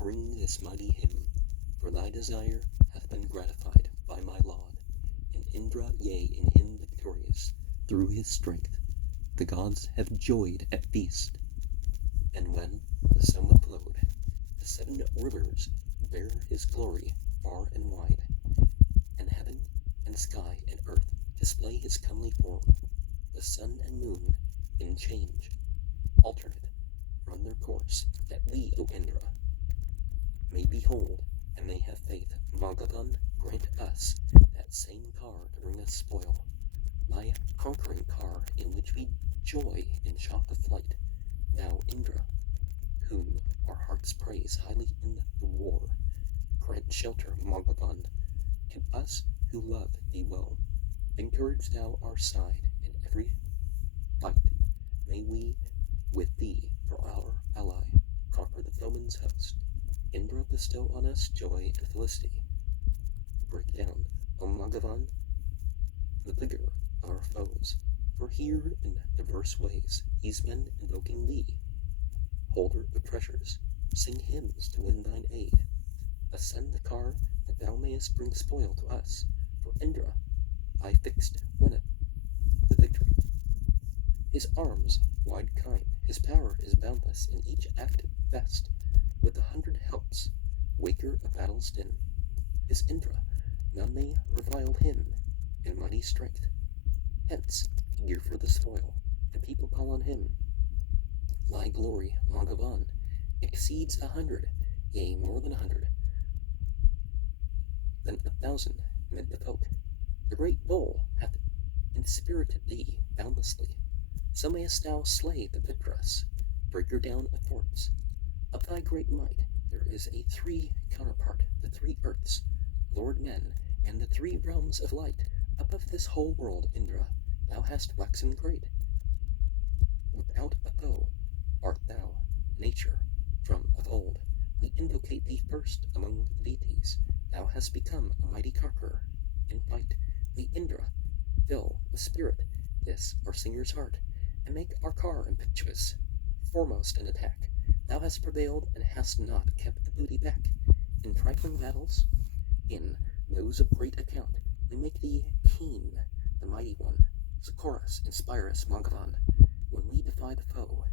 bring this mighty hymn, for thy desire hath been gratified by my laud, and Indra, yea, in him victorious, through his strength, the gods have joyed at feast. And when the Soma flowed, the 7 rivers bear his glory far and wide, and heaven and sky and earth display his comely form. The sun and moon, in change alternate, run their course, that we, O Indra, may behold and may have faith. Magavan, grant us that same car to bring us spoil, thy conquering car in which we joy in shock of flight. Thou, Indra, whom our hearts praise highly in the war, grant shelter, Magavan, to us who love thee well. Encourage thou our side in every fight. May we, with thee for our ally, conquer the foeman's host. Indra, bestow on us joy and felicity. Break down, O Magavan, the vigor of our foes. For here in diverse ways these men invoking thee, holder of treasures, sing hymns to win thine aid. Ascend the car that thou mayest bring spoil to us, for Indra, I fixed, winneth the victory. His arms wide kind, his power is boundless, in each active best, with 100 helps, waker of battle's din. His Indra, none may revile him in mighty strength. Hence, eager for the spoil, the people call on him. Thy glory, Magavan, exceeds 100, yea, more than 100, than 1,000 mid the folk. The great bull hath inspirited thee boundlessly. So mayest thou slay the victorous, breaker down of forts. Of thy great might there is a 3 counterpart, the 3 earths, lord men, and the 3 realms of light. Above this whole world, Indra, thou hast waxen great. Without a foe art thou, nature, from of old. We invocate thee first among the deities. Thou hast become a mighty conqueror. In fight, may Indra fill with spirit this our singer's heart, and make our car impetuous, foremost in attack. Thou hast prevailed, and hast not kept the booty back. In trifling battles, in those of great account, we make thee keen, the mighty one. Succor us, inspire us, Magavan, when we defy the foe.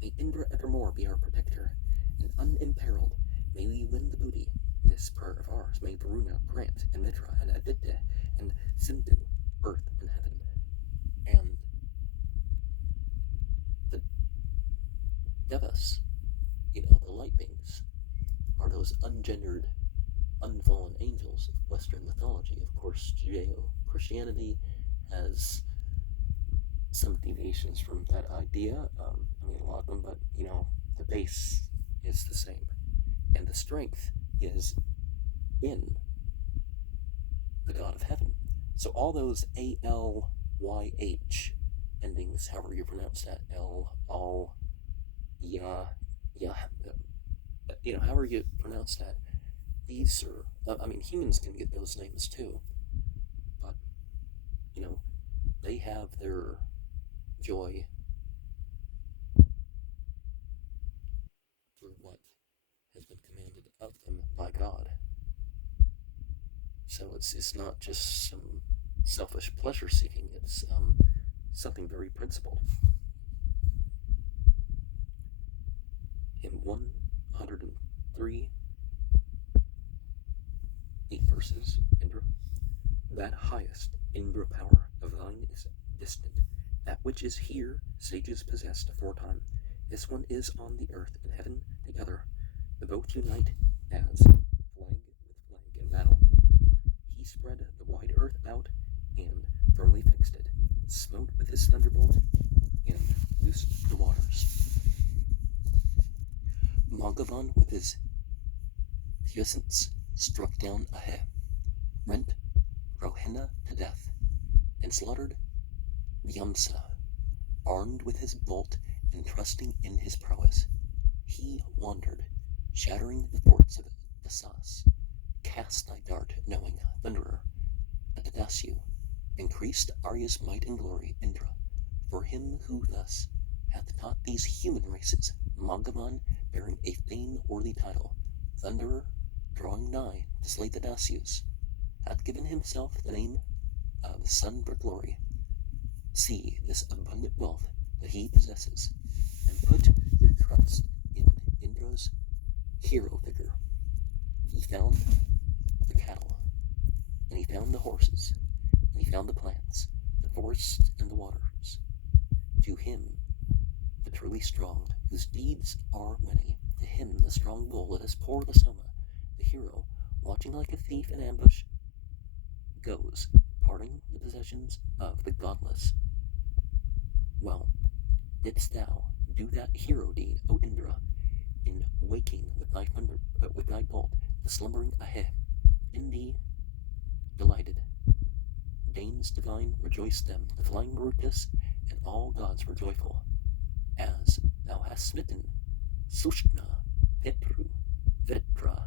May Indra evermore be our protector, and unimperiled may we win the booty. This prayer of ours may Varuna grant, and Mitra, and Aditya, and Sindhu, earth and heaven. And the Devas, the light beings, are those ungendered, unfallen angels of Western mythology. Of course, Judeo-Christianity has some deviations from that idea. A lot of them, but, the base is the same. And the strength is in the God of Heaven. So all those A-L-Y-H endings, however you pronounce that, however you pronounce that, these are, humans can get those names too, but, they have their joy through what has been commanded of them by God. So it's not just some selfish pleasure seeking, it's something very principled. In 103, 8 verses, Indra, that highest Indra power of thine is distant. That which is here, sages possessed aforetime. This one is on the earth and heaven together. The both unite as flag with flag in battle. He spread the wide earth out and firmly fixed it, smote with his thunderbolt, and loosed the waters. Magavan with his puissance struck down Ahe, rent Rohina to death, and slaughtered Vyamsa, armed with his bolt and trusting in his prowess. He wandered, shattering the forts of Vasas. Cast thy dart, knowing thunderer, at Dasu, increased Arya's might and glory, Indra, for him who thus hath taught these human races, Magavan, bearing a fame-worthy title, Thunderer, drawing nigh to slay the Dasyus, hath given himself the name of Son for glory. See this abundant wealth that he possesses, and put your trust in Indra's hero figure. He found the cattle, and he found the horses, and he found the plants, the forests, and the waters. To him, the truly strong, whose deeds are many, to him, the strong bull, let us pour the soma. The hero, watching like a thief in ambush, goes, parting the possessions of the godless. Well, didst thou do that hero deed, O Indra, in waking with thy bolt the slumbering ahead, in thee delighted? Dames divine rejoice them, the flying Marutas, and all gods were joyful, as thou hast smitten Sushna, Petru, Vetra,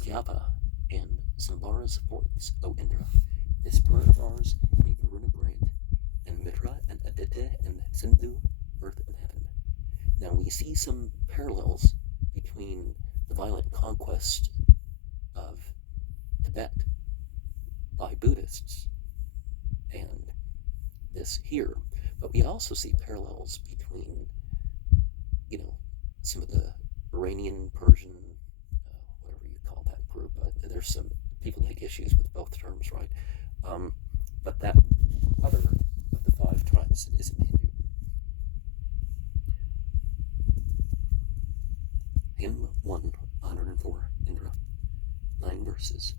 Yava, and Sambara's forts, O Indra. This prayer of ours may Varuna grant, and Mitra, and Aditya, and Sindhu, earth and heaven. Now we see some parallels between the violent conquest of Tibet by Buddhists and this here, but we also see parallels between, some of the Iranian, Persian, whatever you call that group. There's some people take issues with both terms, right? But that other of the 5 tribes that isn't Hindu. Hymn 104, Indra, 9 verses.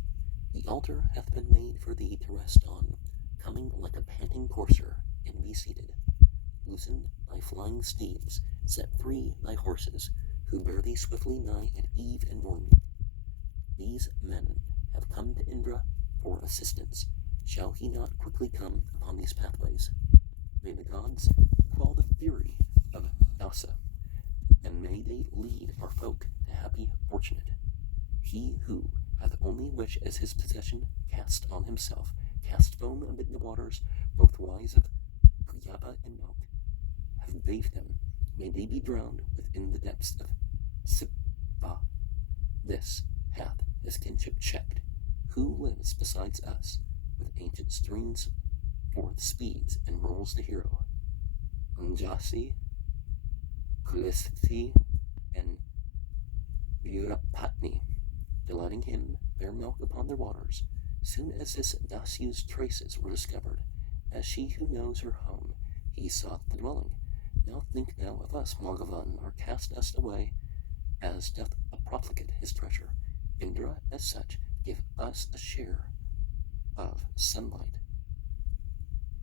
The altar hath been made for thee to rest on, coming like a panting courser, and be seated. Loosen thy flying steeds, set free thy horses, who bear thee swiftly nigh at eve and morn. These men have come to Indra for assistance. Shall he not quickly come upon these pathways? May the gods quell the fury of Dasa, and may they lead our folk to happy fortunate. He who hath only which as his possession cast on himself, cast foam amid the waters, both wise of Kuyaba and milk, have bathed them. May they be drowned within the depths of Siva. This hath his kinship checked. Who lives besides us, with ancient streams forth speeds and rolls the hero? Anjasi, Kulithi, and Virapatni, delighting him bear milk upon their waters. Soon as this Dasyu's traces were discovered, as she who knows her home, he sought the dwelling. Now think thou of us, Margavan, or cast us away, as doth a profligate his treasure. Indra, as such, give us a share of sunlight,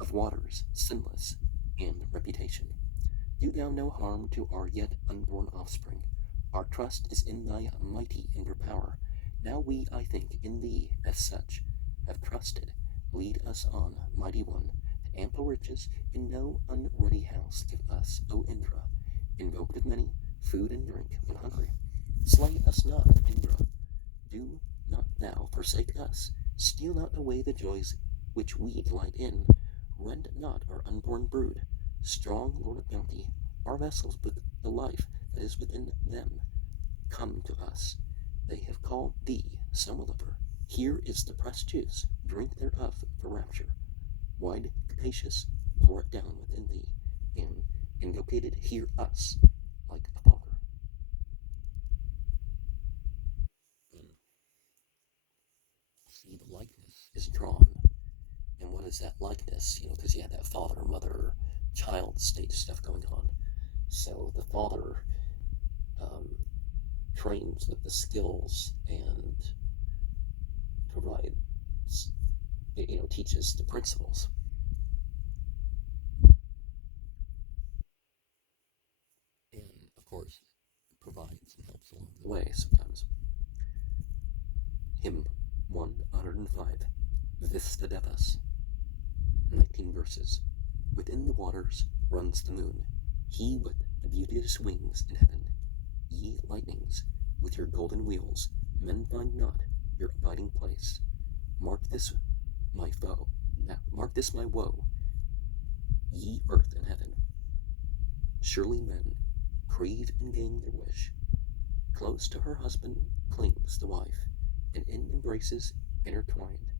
of waters sinless, and reputation. Do thou no harm to our yet unborn offspring. Our trust is in thy mighty Indra power. Now we, I think, in thee, as such, have trusted. Lead us on, mighty one, to ample riches in no unready house. Give us, O Indra, invoked of many, food and drink when hungry. Slay us not, Indra. Do not thou forsake us. Steal not away the joys which we delight in. Rend not our unborn brood. Strong Lord of bounty, our vessels with the life that is within them. Come to us. They have called thee summer lover. Here is the pressed juice. Drink thereof for rapture. Wide, capacious, pour it down within thee, and invocated hear us like a father. See, the likeness is drawn. And what is that likeness? Because you have that father, mother, child state stuff going on. So the father trains with the skills and provides, teaches the principles. And, of course, provides and helps along the way sometimes. Hymn 105, Vistadevas, 19 verses. Within the waters runs the moon, he with the beauteous wings in heaven. Ye lightnings, with your golden wheels, men find not your abiding place. Mark this my woe, ye earth and heaven. Surely men crave and gain their wish. Close to her husband clings the wife, and in embraces intertwined,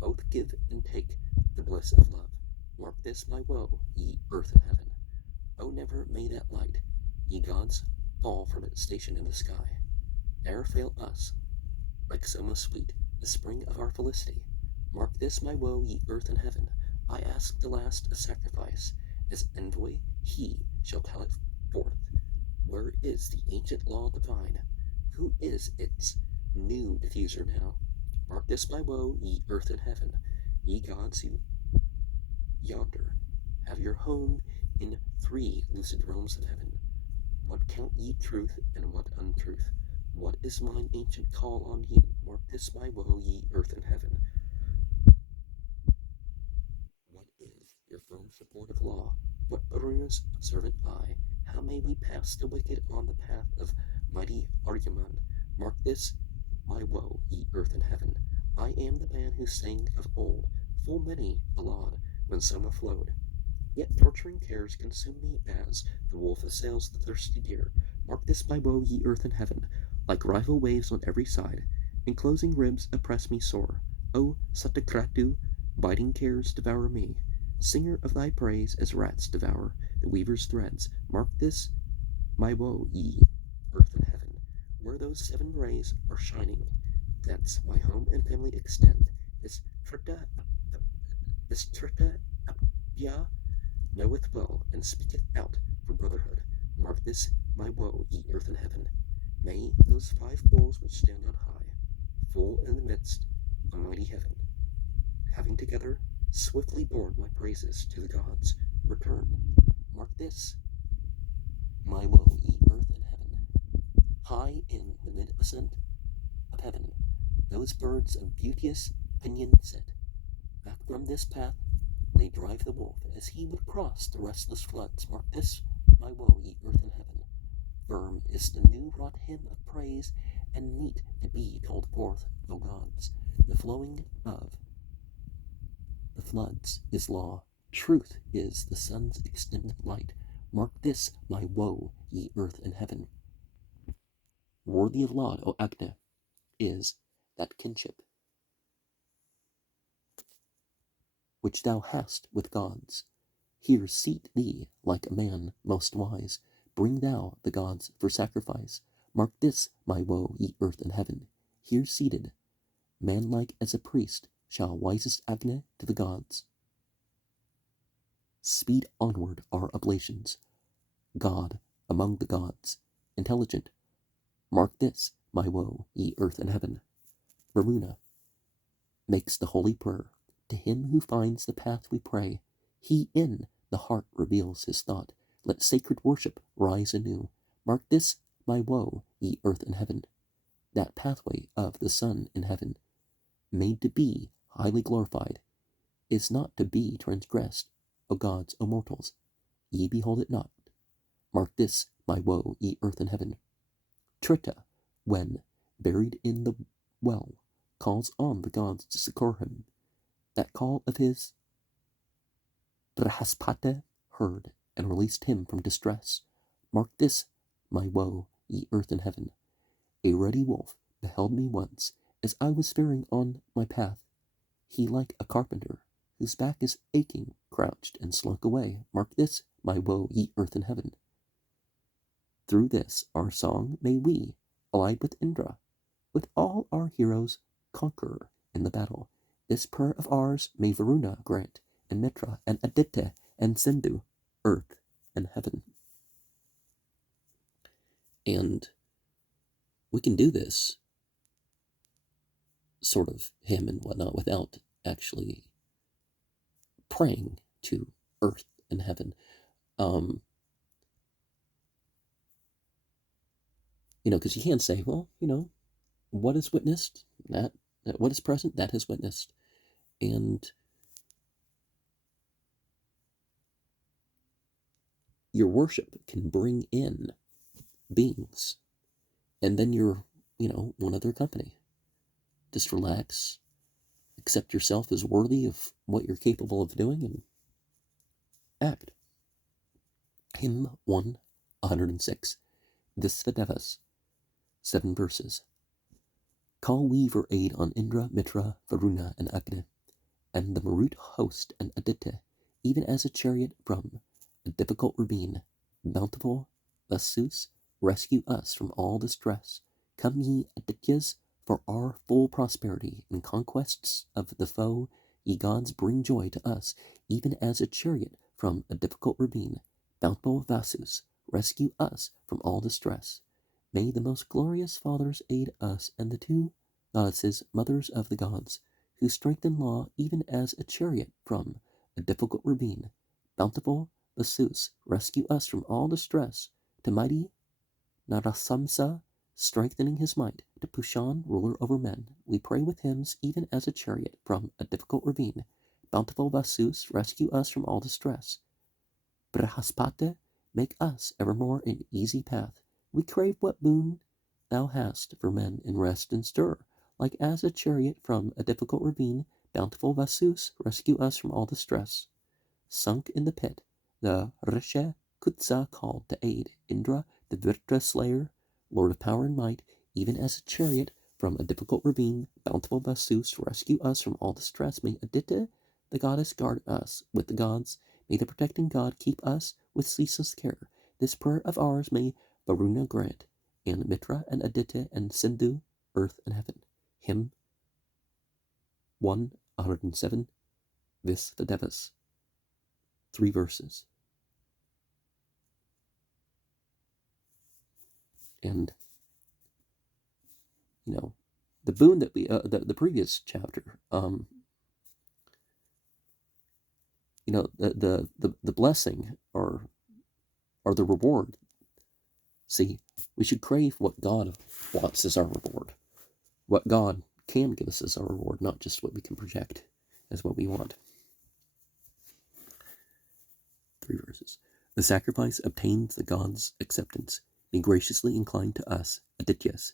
both give and take the bliss of love. Mark this my woe, ye earth and heaven. Oh, never may that light, ye gods, fall from its station in the sky. Ne'er fail us, like soma sweet, the spring of our felicity. Mark this my woe, ye earth and heaven. I ask the last a sacrifice, as envoy he shall tell it forth. Where is the ancient law divine? Who is its new diffuser now? Mark this my woe, ye earth and heaven. Ye gods who yonder have your home in three lucid realms of heaven. What count ye truth and what untruth? What is mine ancient call on you? Mark this my woe, ye earth and heaven. What is your firm support of law? What utterance observant eye? How may we pass the wicked on the path of mighty Argument? Mark this my woe, ye earth and heaven. I am the man who sang of old, full many a laud, when summer flowed. Yet torturing cares consume me as the wolf assails the thirsty deer. Mark this my woe, ye earth and heaven. Like rival waves on every side, enclosing ribs oppress me sore. O Satakratu, biting cares devour me. Singer of thy praise as rats devour the weaver's threads. Mark this my woe, ye earth and heaven. Where those seven rays are shining, thence my home and family extend. This Trita Apya knoweth well and speaketh out for brotherhood. Mark this my woe, ye earth and heaven. May those five bowls which stand on high, full in the midst of mighty heaven, having together swiftly borne my praises to the gods, return. Mark this my woe, ye earth and heaven. High in the mid-ascent of heaven, those birds of beauteous pinion sit. Back from this path they drive the wolf, as he would cross the restless floods. Mark this my woe, ye earth and heaven. Firm is the new-wrought hymn of praise, and meet to be told forth, O gods. The flowing of the floods is law. Truth is the sun's extended light. Mark this my woe, ye earth and heaven. Worthy of laud, O Agni, is that kinship which thou hast with gods. Here seat thee like a man most wise. Bring thou the gods for sacrifice. Mark this my woe, ye earth and heaven. Here seated, manlike as a priest, shall wisest Agni to the gods speed onward our oblations. God among the gods, intelligent, mark this my woe, ye earth and heaven. Varuna makes the holy prayer. To him who finds the path we pray. He in the heart reveals his thought. Let sacred worship rise anew. Mark this my woe, ye earth and heaven. That pathway of the sun in heaven, made to be highly glorified, is not to be transgressed, O gods, O mortals. Ye behold it not. Mark this my woe, ye earth and heaven. Trita, when buried in the well, calls on the gods to succor him. That call of his Brahaspata heard, and released him from distress. Mark this my woe, ye earth and heaven. A ruddy wolf beheld me once, as I was faring on my path. He like a carpenter, whose back is aching, crouched and slunk away. Mark this my woe, ye earth and heaven. Through this our song may we, allied with Indra, with all our heroes, conquer in the battle. This prayer of ours may Varuna grant, and Mitra, and Aditya, and Sindhu, earth and heaven. And we can do this sort of hymn and whatnot without actually praying to earth and heaven. Because you can't say, well, what is witnessed, that what is present, that is witnessed. And your worship can bring in beings, and then you're, one of their company. Just relax, accept yourself as worthy of what you're capable of doing, and act. Hymn 106, Visvadevas. 7 verses. Call we for aid on Indra, Mitra, Varuna, and Agni, and the Marut host and Aditya, even as a chariot from a difficult ravine. Bountiful Vasus, rescue us from all distress. Come ye Adityas, for our full prosperity in conquests of the foe. Ye gods, bring joy to us, even as a chariot from a difficult ravine. Bountiful Vasus, rescue us from all distress. May the most glorious fathers aid us, and the two goddesses, mothers of the gods, who strengthen law even as a chariot from a difficult ravine. Bountiful Vasus, rescue us from all distress. To mighty Narasamsa, strengthening his might. To Pushan, ruler over men, we pray with hymns even as a chariot from a difficult ravine. Bountiful Vasus, rescue us from all distress. Brahaspate, make us evermore an easy path. We crave what boon thou hast for men in rest and stir. Like as a chariot from a difficult ravine, bountiful Vasus, rescue us from all distress. Sunk in the pit, the Rishe Kutsa called to aid Indra, the Vritra slayer, lord of power and might, even as a chariot from a difficult ravine. Bountiful Vasus, rescue us from all distress. May Aditya, the goddess, guard us with the gods. May the protecting God keep us with ceaseless care. This prayer of ours may Varuna grant, and Mitra and Aditya and Sindhu, earth and heaven. Hymn 107, Visvadevas. 3 verses. And, the boon that we, the previous chapter, the blessing or the reward. See, we should crave what God wants as our reward. What God can give us as our reward, not just what we can project as what we want. 3 verses. The sacrifice obtains the God's acceptance. Be graciously inclined to us, Adityas.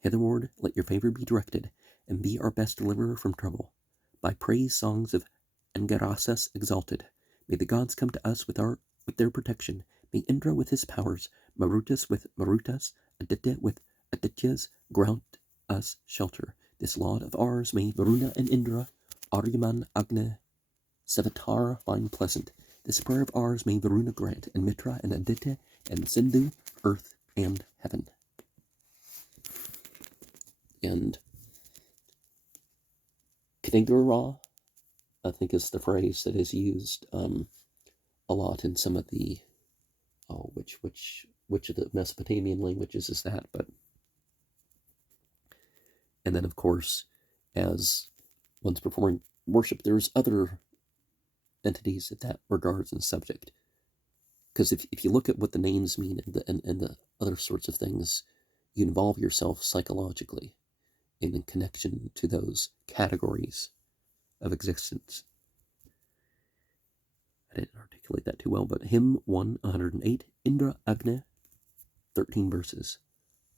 Hitherward let your favor be directed, and be our best deliverer from trouble. By praise songs of Angarasas exalted, may the gods come to us with their protection. May Indra with his powers, Marutas with Marutas, Aditya with Adityas, grant us shelter. This laud of ours may Varuna and Indra, Aryaman, Agni, Savitar find pleasant. This prayer of ours may Varuna grant, and Mitra and Aditya and Sindhu, earth and heaven. And Knigara, I think, is the phrase that is used a lot in some of the which of the Mesopotamian languages is that? But and then of course, as one's performing worship, there's other entities that regards and subject. Because if you look at what the names mean and the other sorts of things, you involve yourself psychologically in connection to those categories of existence. I didn't articulate that too well, but hymn 108, Indra Agni, 13 verses.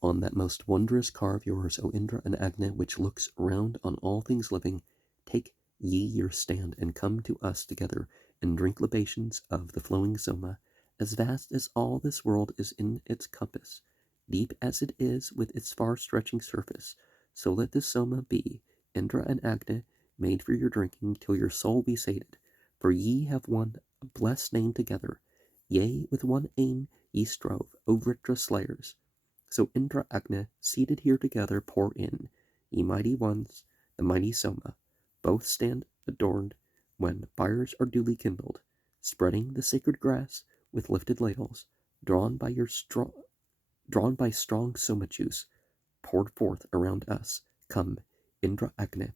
On that most wondrous car of yours, O Indra and Agni, which looks round on all things living, take ye your stand, and come to us together, and drink libations of the flowing Soma, as vast as all this world is in its compass, deep as it is with its far-stretching surface. So let this Soma be, Indra and Agni, made for your drinking, till your soul be sated. For ye have one blessed name together, yea, with one aim ye strove, O Vritra slayers. So Indra Agni, seated here together, pour in, ye mighty ones, the mighty Soma. Both stand adorned when fires are duly kindled, spreading the sacred grass with lifted ladles, drawn by strong Soma juice, poured forth around us. Come, Indra Agni,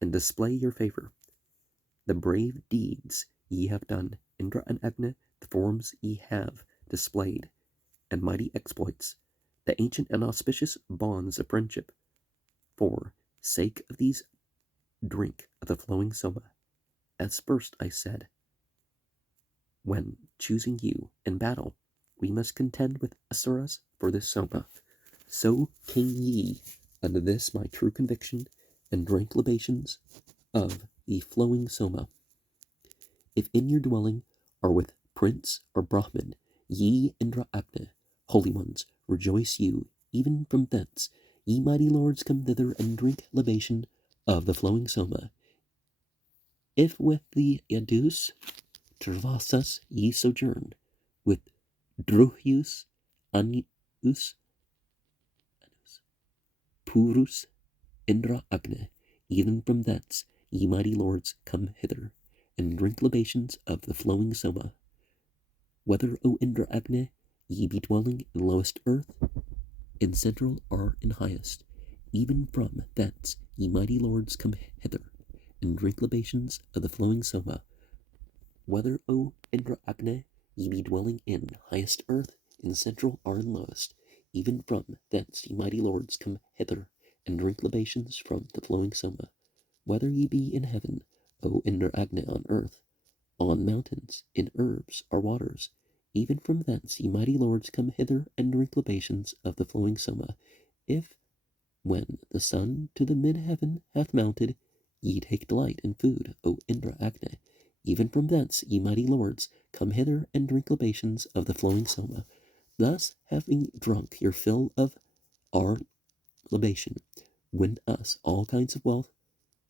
and display your favor. The brave deeds ye have done, Indra and Agni, the forms ye have displayed, and mighty exploits, the ancient and auspicious bonds of friendship. For sake of these drink of the flowing Soma, as first I said, when choosing you in battle, we must contend with Asuras for this Soma. So came ye unto this my true conviction, and drank libations of the flowing Soma. If in your dwelling are with prince or Brahmin, ye Indra Agni, holy ones, rejoice you, even from thence, ye mighty lords come thither and drink libation of the flowing Soma. If with the Yadus Travasas ye sojourn, with Druhius Anius Purus Indra Agne, even from thence, ye mighty lords come hither, and drink libations of the flowing Soma. Whether, O Indra Agne, ye be dwelling in lowest earth, in central or in highest, even from thence, ye mighty lords come hither, and drink libations of the flowing Soma. Whether, O Indra Agne, ye be dwelling in highest earth, in central or in lowest, even from thence, ye mighty lords come hither, and drink libations from the flowing Soma. Whether ye be in heaven, O Indra Agne, on earth, on mountains, in herbs or waters, even from thence ye mighty lords come hither and drink libations of the flowing Soma. If, when the sun to the mid-heaven hath mounted, ye take delight in food, O Indra Agne, even from thence ye mighty lords come hither and drink libations of the flowing Soma. Thus, having drunk your fill of our libation, win us all kinds of wealth,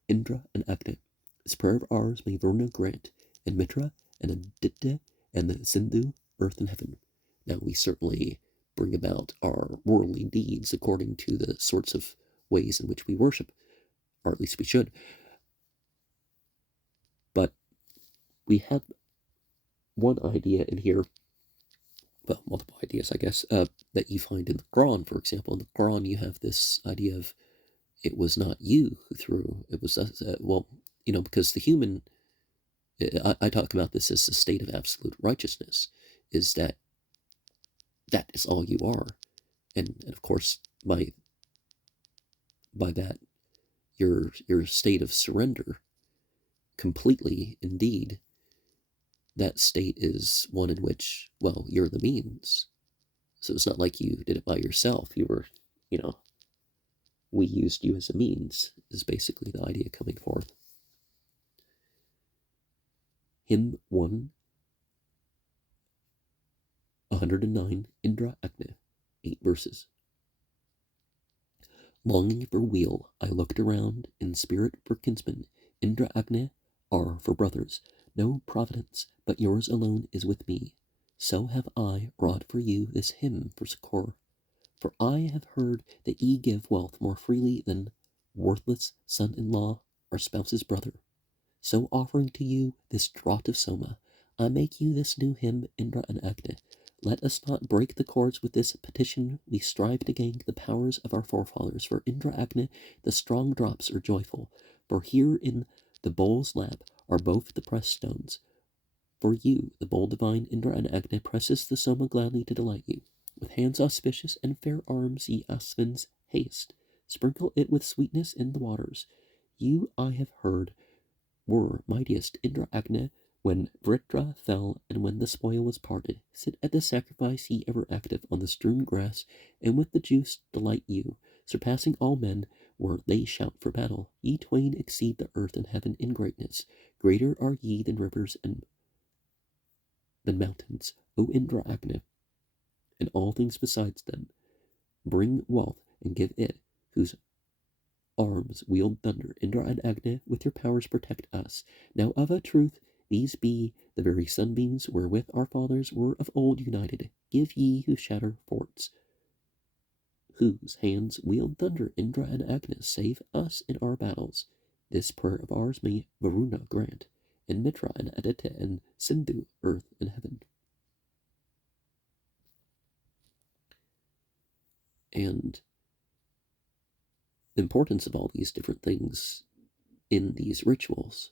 Indra and Agne. This prayer of ours may Varuna grant, and Mitra and Aditya and the Sindhu, earth and heaven. Now we certainly bring about our worldly deeds according to the sorts of ways in which we worship, or at least we should. But we have one idea in here, well, multiple ideas, I guess, that you find in the Quran, for example. In the Quran, you have this idea of it was not you who threw, it was us. Well, because the human, I talk about this as the state of absolute righteousness, is that is all you are. And of course, by that, your state of surrender, completely, indeed, that state is one in which, well, you're the means. So it's not like you did it by yourself. You were, we used you as a means, is basically the idea coming forth. Hymn 109, Indra Agne, 8 verses. Longing for weal, I looked around, in spirit for kinsmen, Indra Agne are for brothers. No providence but yours alone is with me. So have I wrought for you this hymn for succor. For I have heard that ye give wealth more freely than worthless son-in-law or spouse's brother. So offering to you this draught of Soma, I make you this new hymn, Indra and Agne. Let us not break the cords with this petition. We strive to gain the powers of our forefathers. For Indra Agne, the strong drops are joyful. For here in the bowl's lap are both the pressed stones. For you, the bowl divine, Indra and Agne, presses the Soma gladly to delight you. With hands auspicious and fair arms, ye Asvins, haste. Sprinkle it with sweetness in the waters. You, I have heard, were mightiest, Indra Agne, when Vritra fell, and when the spoil was parted. Sit at the sacrifice, ye ever active, on the strewn grass, and with the juice delight you. Surpassing all men, where they shout for battle. Ye twain exceed the earth and heaven in greatness. Greater are ye than rivers and than mountains, O Indra Agne, and all things besides them. Bring wealth and give it, whose arms wield thunder. Indra and Agne, with your powers protect us. Now of a truth, these be the very sunbeams wherewith our fathers were of old united. Give ye who shatter forts, whose hands wield thunder. Indra and Agne, save us in our battles. This prayer of ours may Varuna grant, and Mitra and Aditya and Sindhu, earth and heaven. And the importance of all these different things in these rituals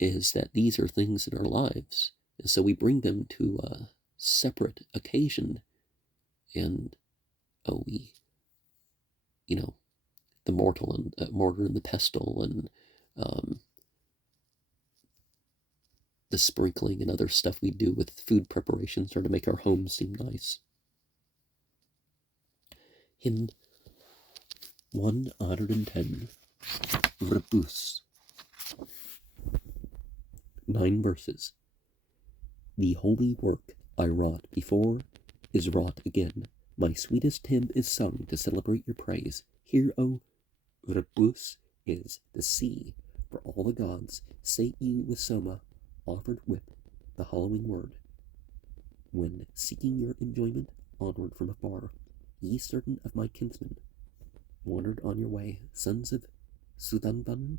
is that these are things in our lives, and so we bring them to a separate occasion, and we, the mortal and mortar and the pestle, and the sprinkling and other stuff we do with food preparations are to make our homes seem nice. Hymn 110, Rebus, 9 verses. The holy work I wrought before is wrought again. My sweetest hymn is sung to celebrate your praise. Here, O Rebus, is the sea for all the gods. Sate you with Soma, offered with the hallowing word. When seeking your enjoyment, onward from afar, ye certain of my kinsmen, wandered on your way, sons of Sudhanvan.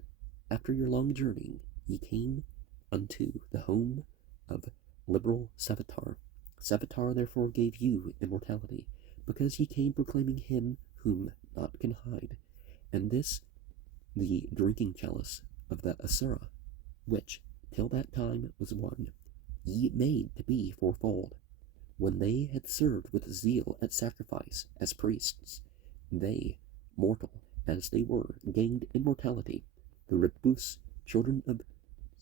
After your long journey, ye came unto the home of liberal Savitar. Savitar therefore gave you immortality, because ye came proclaiming him whom naught can hide, and this the drinking chalice of the Asura, which till that time was one, ye made to be fourfold. When they had served with zeal at sacrifice as priests, they, mortal as they were, gained immortality. The Rebus, children of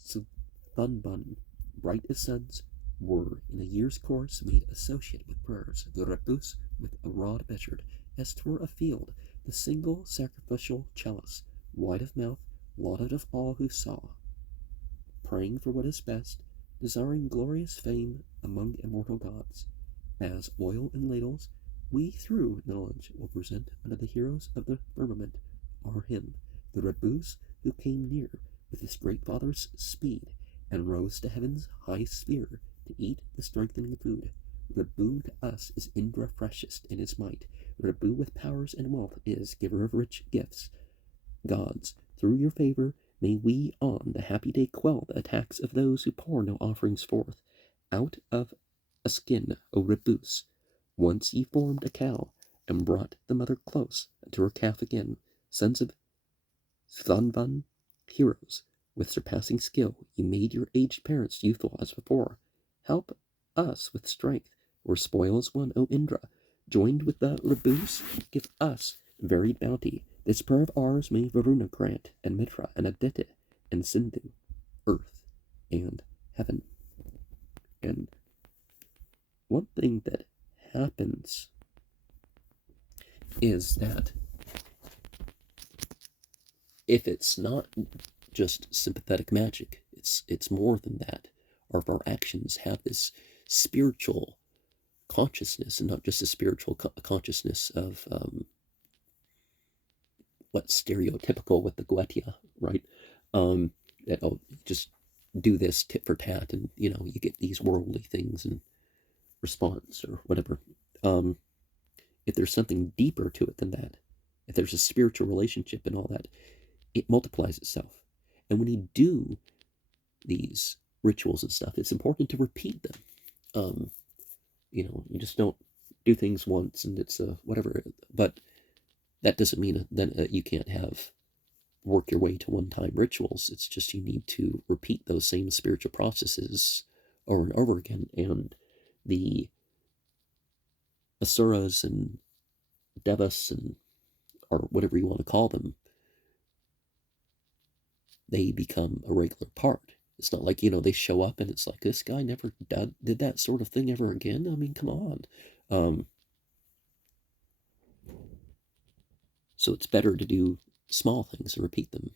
Suthanban, bright as suns, were in a year's course made associate with prayers. The Rebus, with a rod measured, as 'twere a field, the single sacrificial chalice, wide of mouth, lauded of all who saw, praying for what is best, desiring glorious fame among immortal gods. As oil in ladles, we through knowledge will present unto the heroes of the firmament our hymn, the Rebus who came near with his great father's speed, and rose to heaven's high sphere to eat the strengthening food. Rebu to us is Indra freshest in his might. Rebu with powers and wealth is giver of rich gifts. Gods, through your favor, may we on the happy day quell the attacks of those who pour no offerings forth. Out of a skin, O Rebus, once ye formed a cow, and brought the mother close to her calf again. Sons of Thonvan, heroes, with surpassing skill, ye made your aged parents youthful as before. Help us with strength, where spoils won, O Indra, joined with the Rebus, give us varied bounty. This prayer of ours may Varuna grant, and Mitra, and Aditya, and Sindhu, earth, and heaven. And one thing that happens is that if it's not just sympathetic magic, it's more than that. Or if our actions have this spiritual consciousness, and not just a spiritual consciousness of what's stereotypical with the Goetia, right? That just do this tit for tat, and you get these worldly things in response or whatever. If there's something deeper to it than that, if there's a spiritual relationship and all that, it multiplies itself. And when you do these rituals and stuff, it's important to repeat them. You just don't do things once and it's whatever. But that doesn't mean then you can't work your way to one-time rituals. It's just you need to repeat those same spiritual processes over and over again. And the Asuras and Devas or whatever you want to call them, they become a regular part. It's not like, they show up and it's like, this guy never did that sort of thing ever again. I mean, come on. So it's better to do small things and repeat them.